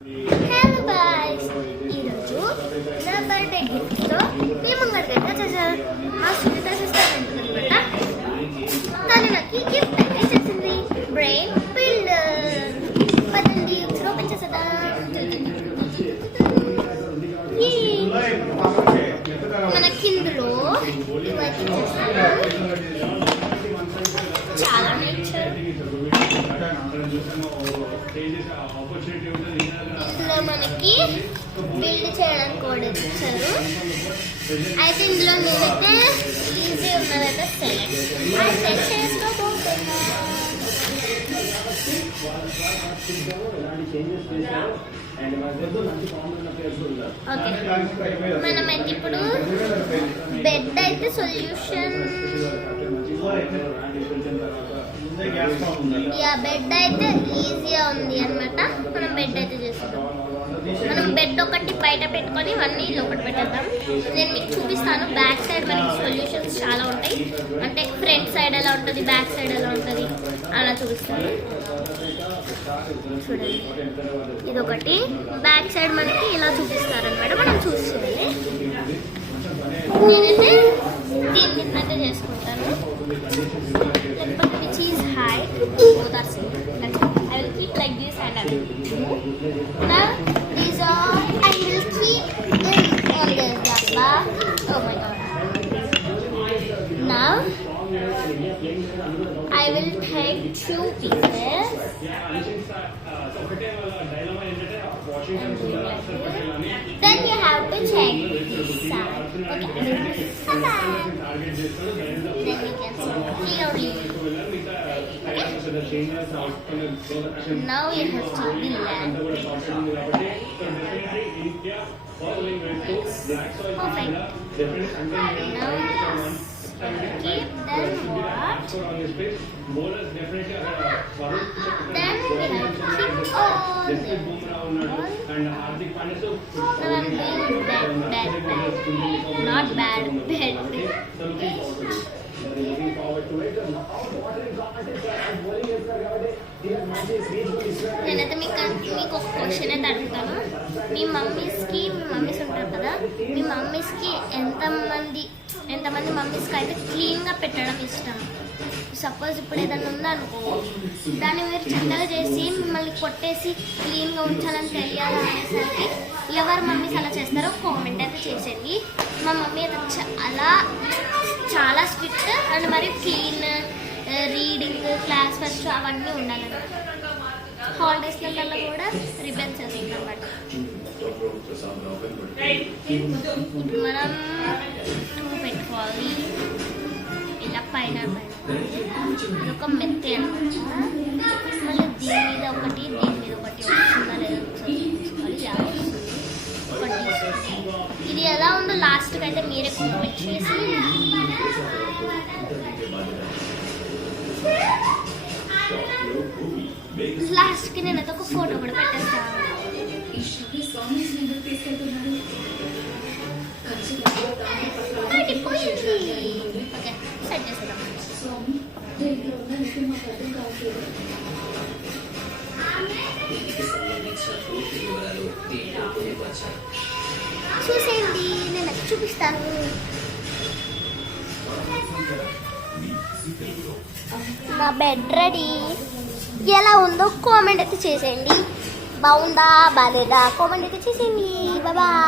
Hello guys, ఈరోజు నా birthday గిఫ్ట్తో మేము గడగడ్డ చేశారు. మా సునీత సిస్టర్ అనమాట. తను నాకు గిఫ్ట్ అయితే చేసింది బ్రెయిన్ బిల్డర్. పదండి ఓపెన్ చేసేద్దాం. మనకి ఇందులో చాలా ఇచ్చారు. ఇందులో మనకి బిల్డ్ చేయడానికి కూడా ఇచ్చారు. అయితే ఇందులో నేనైతే ఈజీ ఉన్నదైతే సెలెక్ట్ చేసుకోబోతున్నా. ఓకే, మనమైతే ఇప్పుడు బెడ్ అయితే సొల్యూషన్ బెడ్ అయితే ఈజీగా ఉంది అనమాట. మనం బెడ్ అయితే చేస్తాం. మనం బెడ్ ఒకటి బయట పెట్టుకొని ఇవన్నీ లోపల పెట్టేద్దాం. నేను మీకు చూపిస్తాను. బ్యాక్ సైడ్ మనకి సొల్యూషన్స్ చాలా ఉంటాయి. అంటే ఫ్రంట్ సైడ్ ఎలా ఉంటుంది, బ్యాక్ సైడ్ ఎలా ఉంటుంది అలా చూపిస్తాను. చూడండి, ఇది ఒకటి బ్యాక్ సైడ్ మనకి ఇలా చూపిస్తారు అనమాట. మనం చూసుకోవాలి. నేనైతే దీన్ని అయితే చేసుకుంటాను. Which is high. Oh, that's it. I will keep like this and I will move. Now these are I will keep them on this dabba. Oh my god. Now I will take two pieces. Then you have to check this side. Okay, then we can see clearly. Okay? Now you have to be land. Perfect. Now keep them what? Then we have to keep all them. Now I'm doing bad. Not bad, bad. నేనైతే మీకు ఒక question అయితే అడుగుతాను. మీ mummies ఉంటారు కదా, మీ మమ్మీస్కి ఎంతమంది మమ్మీస్కి అయితే క్లీన్గా పెట్టడం ఇష్టం? సపోజ్ ఇప్పుడు ఏదైనా ఉందనుకో, దాన్ని మీరు చక్కగా చేసి మిమ్మల్ని కొట్టేసి క్లీన్గా ఉంచాలని తెలియాలి అనేసరికి ఎవరు మమ్మీస్ అలా చేస్తారో కామెంట్ అయితే చేసేయండి. మా మమ్మీ అయితే చాలా స్ట్రిక్ట్ అండ్ మరి క్లీన్, రీడింగ్, క్లాస్ ఫస్ట్ అవన్నీ ఉండాలన్నమాట. హాలిడేస్లలో కూడా రిబన్స్ వేస్తుంది అన్నమాట. ఇప్పుడు మనం పెట్టుకోవాలి ఇలా పైన ఒక మెత్తే అనమాట. మళ్ళీ దీని మీద ఒకటి వస్తుందా లేదా చూసుకోవాలి. ఇది ఎలా ఉందో లాస్ట్కి అయితే మీరే కామెంట్ చేసి లాస్ట్కి నేనైతే ఒక ఫోటో కూడా పెట్టేస్తాను. ఓకే, సెట్ చేసేద్దాం. చూసేయండి, నేను చూపిస్తాను. నా బెడ్ రెడీ. ఎలా ఉందో కామెంట్ అయితే చేసేయండి. బాగుందా బాలేదా కామెంట్ అయితే చేసేయండి. బాయ్.